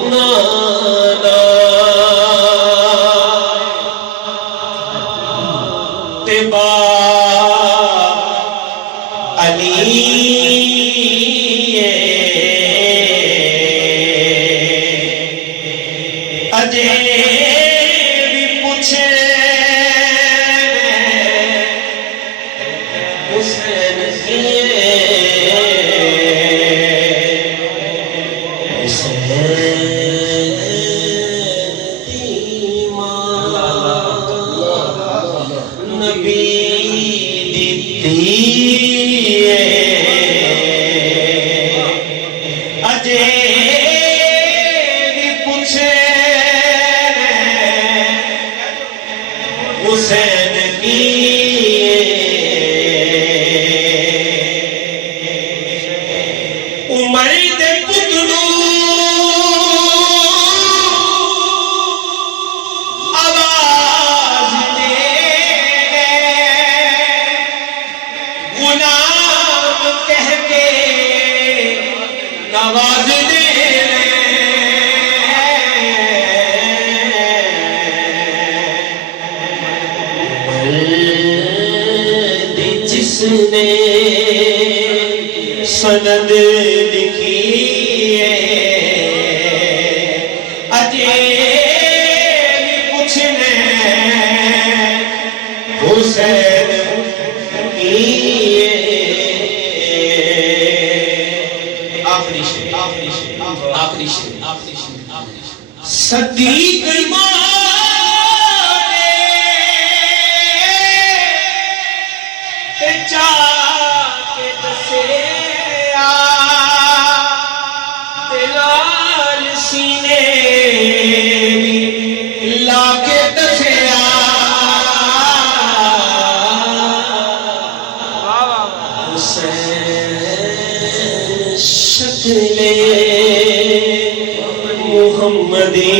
نانا تبا علی اجے بھی پوچھے حسین حسین کی عمر دے پتلو آواز دے غلام کہہ کے نواز دے جس نے سند لکھی ہے اجے بھی پوچھنے حسین کی آخری شعر صدیق چاہتے دسیا دلال سینے لا کے دسیا حسین شکل محمدی